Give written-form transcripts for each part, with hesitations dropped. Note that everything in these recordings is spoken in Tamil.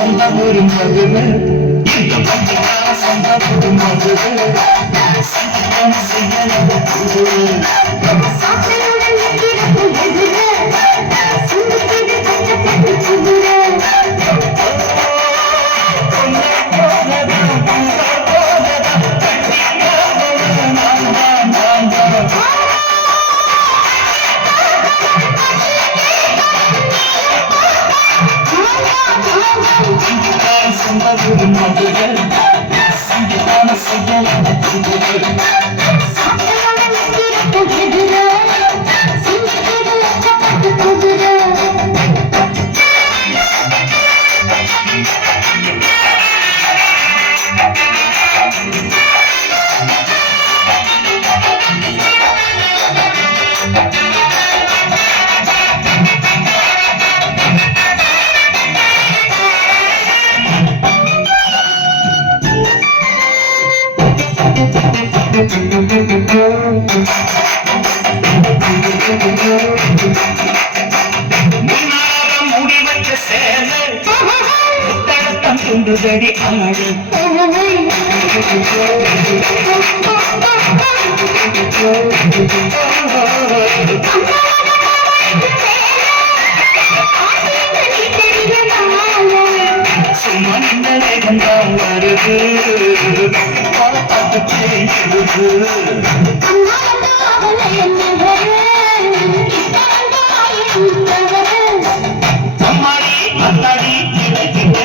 சொந்த ஒரு மதுரை இந்த பஞ்சிக்கார சொந்த ஒரு மதுரை சங்கீதம் செய்யறது சங்கீதம் முடிவற்ற சேலை புத்தகத்தம் துண்டுதடி ஆடு சும்மா இந்த வேகம் தான் வருது பார்த்து செய்யுது அம்மாடி அத்தாடி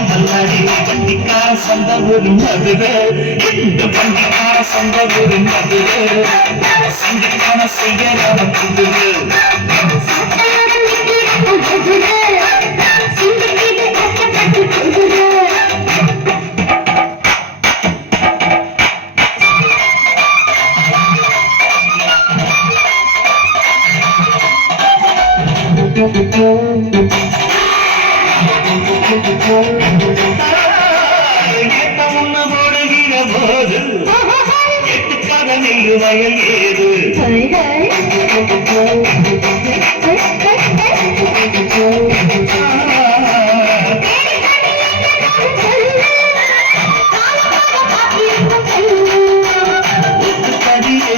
நல்லாடி பண்டிக்கார சொந்த ஒரு மதுரை இந்த பண்டிக்கார சொந்த ஒரு மதுரை சங்கீதம் செய்யறான புதுரை போடுகிற போது எட்டுக்காக நெல்லு வயல் ஏது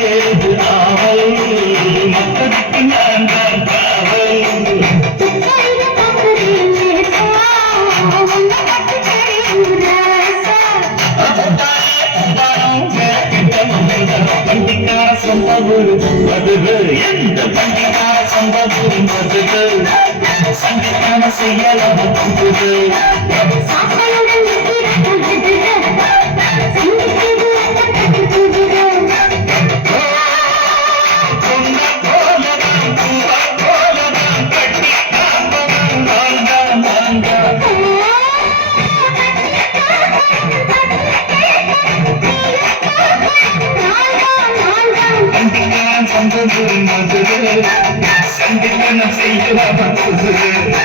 ஏது ஆவல் மக்களுக்கு நான் தான் காவல் பண்டிகார சொந்த ஒரு மதுரை எந்த பண்டிகார சொந்த ஒரு மதுரை சங்கீதம் செய்யலாம் புதுரை சங்கீதம் செய்யலாம்